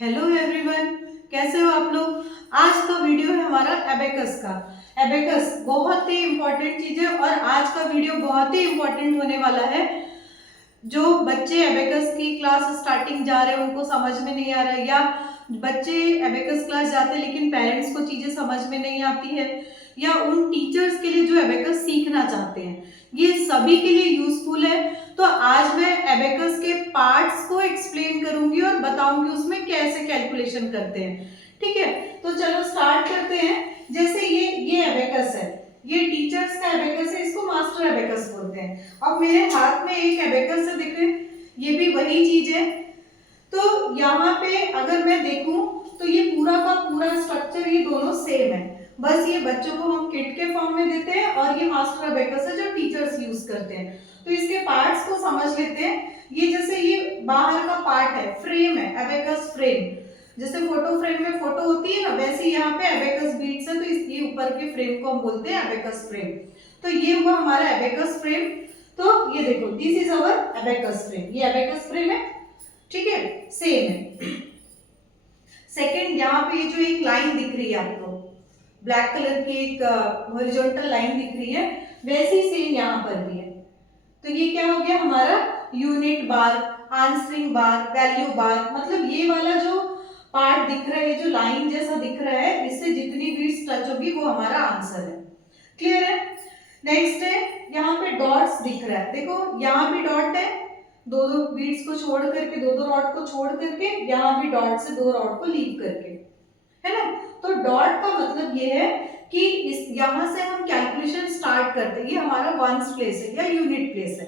Hello everyone, कैसे हो आप लोग। आज का वीडियो है हमारा एबेकस का। एबेकस बहुत ही इम्पोर्टेंट चीज है और आज का वीडियो बहुत ही इम्पोर्टेंट होने वाला है। जो बच्चे एबेकस की क्लास स्टार्टिंग जा रहे हैं उनको समझ में नहीं आ रहा है, या बच्चे एबेकस क्लास जाते हैं लेकिन पेरेंट्स को चीजें समझ में नहीं आती है, या उन टीचर्स के लिए जो एबेकस सीखना चाहते हैं, ये सभी के लिए यूजफुल है। तो आज मैं एबेकस के पार्ट्स को एक्सप्लेन करूंगी और बताऊंगी उसमें कैसे कैलकुलेशन करते हैं। ठीक है, तो चलो स्टार्ट करते हैं। जैसे ये एबेकस है, ये टीचर्स का एबेकस है, इसको मास्टर एबेकस बोलते हैं। अब मेरे हाथ में एक एबेकस है, देखें ये भी वही चीज है। तो यहाँ पे अगर मैं देखूं तो ये पूरा का पूरा स्ट्रक्चर ये दोनों सेम है, बस ये बच्चों को हम किट के फॉर्म में देते हैं और ये मास्टर एबेकस है जो टीचर्स यूज करते हैं। तो इसके पार्ट्स को समझ लेते हैं। ये जैसे ये बाहर का पार्ट है, फ्रेम है, एबेकस फ्रेम। जैसे फोटो फ्रेम में फोटो होती है ना, वैसे यहाँ पे एबेकस बीट्स है, तो ये ऊपर के फ्रेम को हम बोलते हैं एबेकस फ्रेम। तो ये हुआ हमारा एबेकस फ्रेम। तो ये देखो, this is our abacus frame, ये एबेकस फ्रेम है। ठीक है, सेम है। सेकंड, यहाँ पे ये जो एक लाइन दिख रही है आपको, ब्लैक कलर की एक हॉरिजॉन्टल लाइन दिख रही है, वैसी सेम यहाँ पर भी है। तो ये क्या हो गया हमारा यूनिट बार, आंसरिंग बार, वैल्यू बार। मतलब ये वाला जो पार्ट दिख रहा है, जो लाइन जैसा दिख रहा है, इससे जितनी बीट्स टच होगी वो हमारा आंसर है। क्लियर है। नेक्स्ट है, यहाँ पे डॉट्स दिख रहा है, देखो यहाँ भी डॉट है, दो दो बीट्स को छोड़ करके, दो दो रॉड को छोड़ करके, यहाँ भी डॉट से दो रॉड को लीव करके, है ना। तो डॉट का मतलब ये है कि इस यहां से हम कैलकुलेशन स्टार्ट करते हैं, ये हमारा वंस प्लेस है या यूनिट प्लेस है।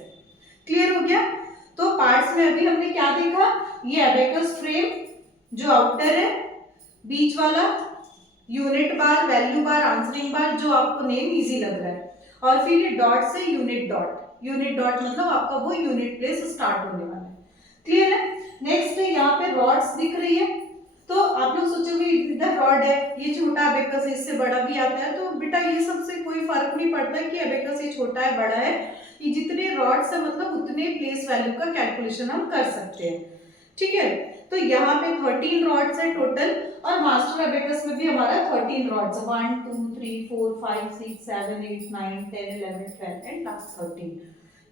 क्लियर हो गया। तो पार्ट्स में अभी हमने क्या देखा, ये एबेकस फ्रेम जो आउटर है, बीच वाला यूनिट बार, वैल्यू बार, आंसरिंग बार, जो आपको नेम इजी लग रहा है, और फिर ये डॉट से यूनिट डॉट। यूनिट डॉट मतलब आपका वो यूनिट प्लेस स्टार्ट होने वाला है। क्लियर है। नेक्स्ट है, यहाँ पे रॉड्स दिख रही है। तो आप लोग सोचोगे इधर रॉड है, ये छोटा एबेकस है, इससे बड़ा भी आता है। तो बेटा ये सबसे कोई फर्क नहीं पड़ता कि एबेकस ये छोटा है बड़ा है, ये जितने रॉड्स है मतलब उतने प्लेस वैल्यू का कैलकुलेशन हम कर सकते हैं। ठीक है, तो यहाँ पे 13 रॉड्स है टोटल, और मास्टर एबेकस में भी हमारा 13 रॉड्स है, 1 2 3 4 5 6 7 8 9 10 11 12 एंड लास्ट 13।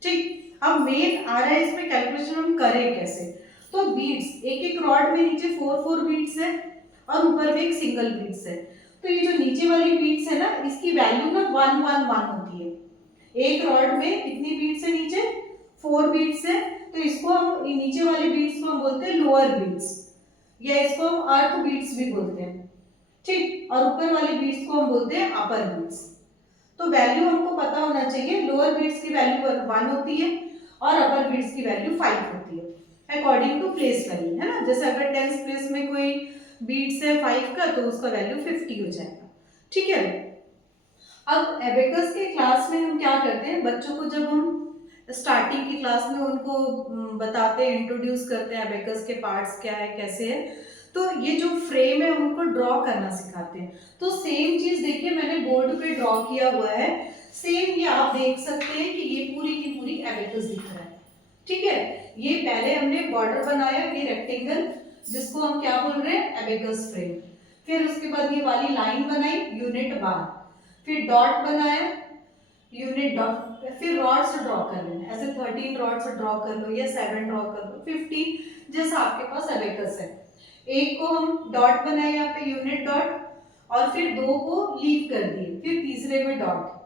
ठीक, अब मेन आ रहा है इसमें कैलकुलेशन हम करें कैसे। तो बीट्स, एक एक रॉड में नीचे 4 बीट्स है और ऊपर में एक सिंगल बीट्स है। तो ये जो नीचे वाली बीट्स है ना, इसकी वैल्यू ना 1 1 1 होती है। एक रॉड में कितनी बीट्स है, नीचे 4 बीट्स है, तो इसको हम नीचे वाले बीट्स को हम बोलते हैं लोअर बीट्स, या इसको हम अर्थ बीट्स भी बोलते हैं। ठीक, और ऊपर वाले बीट्स को हम बोलते हैं अपर बीट्स। तो वैल्यू हमको पता होना चाहिए, लोअर बीट्स की वैल्यू 1 होती है और अपर बीट्स की वैल्यू 5 होती है अकॉर्डिंग टू प्लेस वैल्यू, है ना। जैसे अगर 10th प्लेस में कोई बीट्स है 5 का, तो उसका वैल्यू 50 हो जाएगा। ठीक है। अब एबेकस के क्लास में हम क्या करते हैं, बच्चों को जब हम स्टार्टिंग की क्लास में उनको बताते हैं, इंट्रोड्यूस करते हैं एबेकस के पार्ट्स क्या है, कैसे है, तो ये जो फ्रेम है उनको ड्रॉ करना सिखाते हैं। तो सेम चीज देखिए, मैंने बोर्ड पे ड्रॉ किया हुआ है, सेम ये आप देख सकते हैं कि ये पूरी की पूरी एबेकस दिख रहा है। ठीक है, ये पहले हमने बॉर्डर बनाया, ये रेक्टेंगल, जिसको हम क्या बोल रहे हैं, एबेकस फ्रेम। फिर उसके बाद ये वाली लाइन बनाई, यूनिट बार, फिर डॉट बनाया, यूनिट डॉट, फिर रॉड्स ड्रॉ कर लेना, ऐसे 13 रॉड्स ड्रॉ कर लो या 7 ड्रॉ कर लो, 15 जैसा आपके पास एबेकस है। एक को हम डॉट बनाए यहाँ पे, यूनिट डॉट, और फिर दो को लीव कर दिए, फिर तीसरे में डॉट।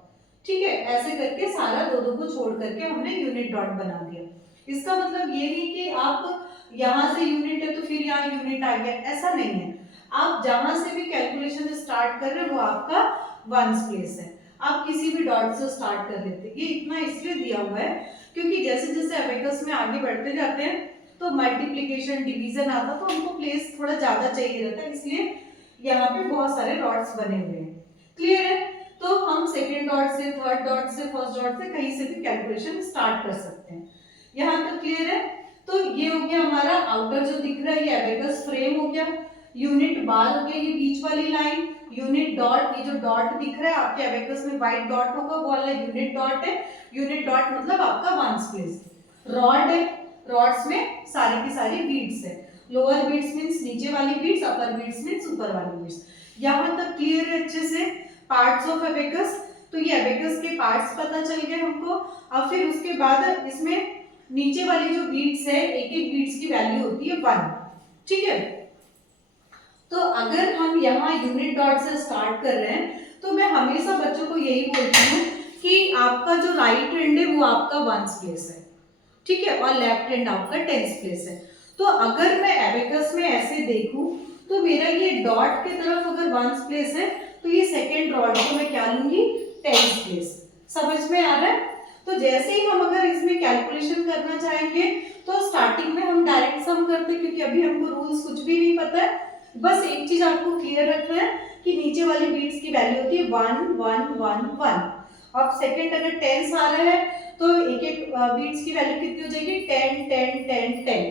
ठीक है, ऐसे करके सारा दो दो को छोड़ करके हमने यूनिट डॉट बना दिया। इसका मतलब ये नहीं कि आप यहाँ से यूनिट है तो फिर यहाँ यूनिट आ गया, ऐसा नहीं है। आप जहां से भी कैलकुलेशन स्टार्ट कर रहे हो वो आपका वंस प्लेस है, आप किसी भी डॉट से स्टार्ट कर लेते हैं। ये इतना इसलिए दिया हुआ है क्योंकि जैसे जैसे एबेकस में आगे बढ़ते जाते हैं तो मल्टीप्लिकेशन, डिवीजन आता, तो उनको प्लेस थोड़ा ज्यादा चाहिए रहता है, इसलिए यहाँ पे बहुत सारे डॉट्स बने हुए हैं। क्लियर है। तो हम सेकेंड डॉट से, थर्ड डॉट से, फर्स्ट डॉट से, कहीं से भी कैलकुलेशन स्टार्ट कर सकते हैं। यहाँ तक क्लियर है। तो ये हो गया हमारा आउटर जो दिख रहा है, ये एबेकस फ्रेम हो गया, यूनिट बार हो गया, ये बीच वाली लाइन, यूनिट डॉट, ये जो डॉट दिख रहा है आपके एबेकस में व्हाइट डॉट होगा वो वाला यूनिट डॉट है। यूनिट डॉट मतलब आपका वंस प्लेस। रॉड है, रॉड्स में सारी की सारी बीड्स है, लोअर बीट्स मीन्स नीचे वाली बीट्स, अपर बीट्स मीन्स ऊपर वाली बीट्स। यहाँ तक क्लियर है अच्छे से पार्ट्स ऑफ एबेकस। तो ये एबेकस के पार्ट्स पता चल गए हमको। अब फिर उसके बाद इसमें नीचे वाली जो बीट्स है, एक एक बीट्स की वैल्यू होती है 1, ठीक है। तो अगर हम यहाँ यूनिट डॉट से स्टार्ट कर रहे हैं तो मैं हमेशा बच्चों को यही बोलती हूँ कि आपका जो राइट हैंड है वो आपका 1s प्लेस है, ठीक है, और लेफ्ट हैंड आपका 10s प्लेस है। तो अगर मैं एबेकस में ऐसे देखूं तो मेरा ये डॉट की तरफ अगर 1s प्लेस है तो ये सेकेंड रॉड को मैं क्या लूंगी, 10s प्लेस। समझ में आ रहा है? तो जैसे ही हम अगर इसमें कैलकुलेशन करना चाहेंगे तो स्टार्टिंग में हम डायरेक्ट सम करते, क्योंकि अभी हमको रूल्स कुछ भी नहीं पता है। बस एक चीज आपको क्लियर रखना है कि नीचे वाली बीट्स की वैल्यू होती है 1 1 1 1। अब सेकंड अगर 10s आ रहा है तो एक एक बीट्स की वैल्यू कितनी हो जाएगी, 10 10 10 10।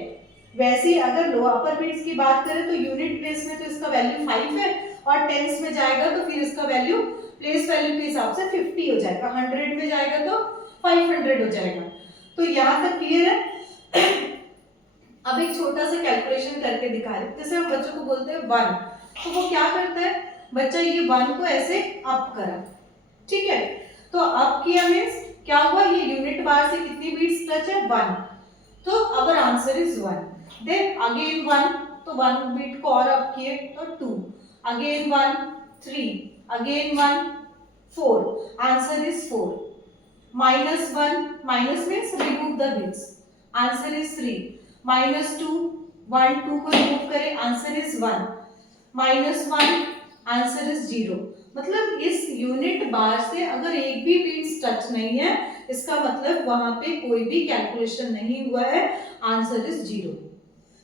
वैसे ही अगर लो अपर बीट्स की बात करें तो यूनिट प्लेस में तो इसका वैल्यू 5 है, और 10s में जाएगा तो फिर इसका वैल्यू प्लेस वैल्यू के हिसाब से 50 हो जाएगा, 100 में जाएगा तो 500 हो जाएगा। तो यहाँ तक क्लियर है? अब एक छोटा सा कैलकुलेशन करके दिखा रहे, जैसे हम बच्चों को बोलते हैं 1, तो वो क्या करता है बच्चा, ये 1 को ऐसे अप करा, ठीक है। तो अप किया मीन्स क्या हुआ, ये यूनिट बार से कितनी बीट्स टच है, 1। तो our answer is 1। Then again 1, तो 1 बीट को और अप किए तो 2, again 1 3, again 1 4, answer is 4। Minus 1, minus means remove the bits, answer is 3। Minus 2, 1 2 को रिमूव करें, answer is 1। Minus 1, answer is 0। मतलब इस यूनिट बार से अगर एक भी बीट्स टच नहीं है, इसका मतलब वहां पे कोई भी कैलकुलेशन नहीं हुआ है, answer is 0।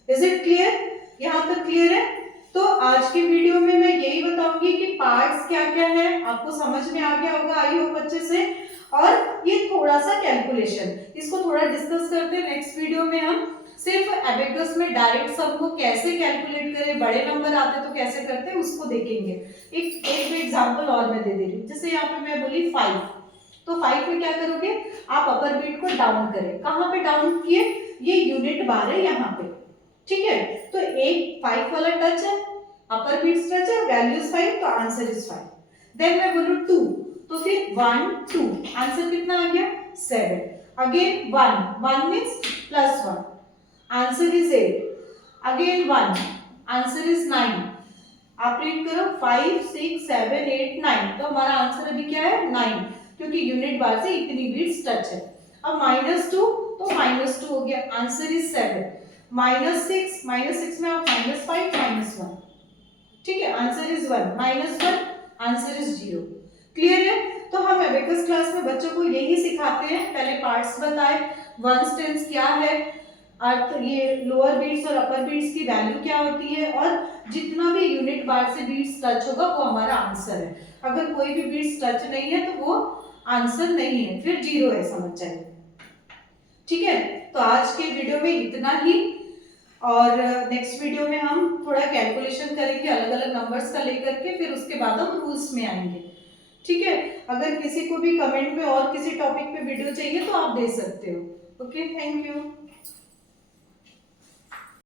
Is it clear? यहाँ तक क्लियर है? तो आज की वीडियो में मैं यही बताऊंगी कि पार्ट्स क्या क्या है, आपको समझ में आ गया होगा आई होप अच्छे से। और ये थोड़ा सा कैलकुलेशन, इसको थोड़ा डिस्कस करते हैं नेक्स्ट वीडियो में। हम सिर्फ एबेकस में डायरेक्ट सम को कैसे कैलकुलेट करें, बड़े नंबर आते तो कैसे करते हैं उसको देखेंगे। एक एग्जांपल और मैं दे दे रही हूँ, जैसे यहाँ पे मैं बोली 5, तो 5 में क्या करोगे आप, अपर बीट को डाउन करें। कहाँ पे डाउन किए, ये यूनिट बार है यहाँ पे, ठीक है। तो एक 5 वाला टच है, अपर बीट टच है, वैल्यू इज 5, तो आंसर इज 5। देन मैं बोलूँ 2, तो फिर 1 2, आंसर कितना आ गया 7। Again 1 means +1, answer is 8। Again 1, answer is 9। आप रीड करो 5 6 7 8 9, तो हमारा आंसर अभी क्या है 9, क्योंकि यूनिट बार से इतनी बीट्स टच है। अब -2, तो -2 हो गया, आंसर इज 7। -6 में आप -5 -1, ठीक है, answer is 1। -1, answer is 0। Clear है? तो हम एबेकस क्लास में बच्चों को यही सिखाते हैं, पहले पार्ट्स बताए, 1s 10s क्या है, अर्थ ये लोअर बीट्स और अपर बीट्स की वैल्यू क्या होती है, और जितना भी यूनिट बार से बीट्स टच होगा वो हमारा आंसर है। अगर कोई भी बीट्स टच नहीं है तो वो आंसर नहीं है, फिर 0 है, समझ जाइए। ठीक है, तो आज के वीडियो में इतना ही, और नेक्स्ट वीडियो में हम थोड़ा कैलकुलेशन करेंगे अलग अलग नंबर्स का लेकर के, फिर उसके बाद हम रूल्स में आएंगे। ठीक है, अगर किसी को भी कमेंट में और किसी टॉपिक पे वीडियो चाहिए तो आप दे सकते हो। Okay, thank you.